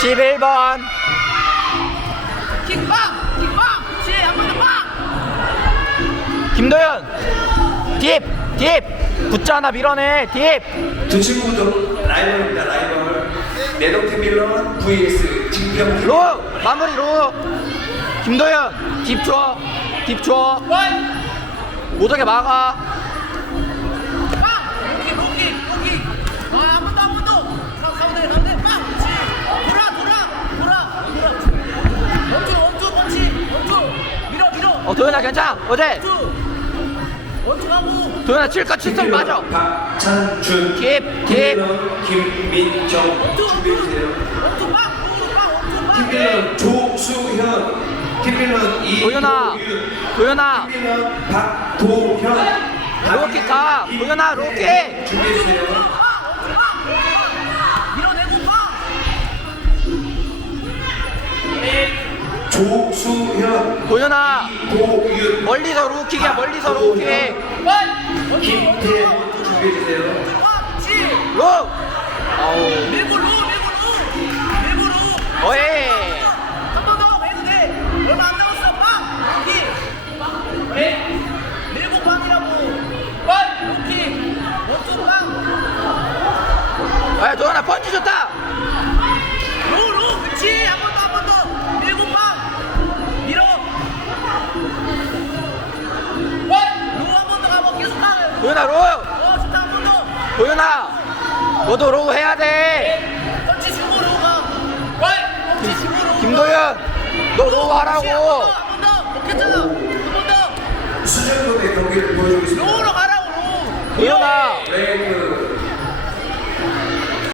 11번 킥빵! 킥빵! 그렇지 한번더 빵! 김도현 딥! 딥! 붙잖아 밀어내 딥! 두 친구도 라이벌입니다. 라이벌. 내동팀 빌런 vs 진경 로! 마무리 로! 김도현 딥 줘! 딥 줘! 못하게 막아 도현아 괜찮아 어제 도현아 칠까 칠성 맞아 박찬준! 빌런 김민정 준비해주세요. 팀빌런 조수현 팀빌런 도현아 도현아 팀빌런 박도현 로킥 가 도현아 로킥 준비해주세요. 조수현. 도현아 도윤. 멀리서 로킥이야 멀리서 로킥 김태원 준비해주세요. 빵! 로! 아우 밀고 로 밀고 로 밀고 로. 어이 한번더 해도 돼. 얼마 안 남았어. 빵! 로킥 네. 밀고 빵이라고. 로킥 원투 빵! 아 도현아 펀치 좋다 도현아 로! 도현아 너도 로 해야 돼 펀치 주고 로가 펀치 주고 로 김도현 너로 하라고 한번더 먹겠잖아 한번 더 수준급의 경기를 보여주고 있습니다. 로로 가라고 로 도현아 레이크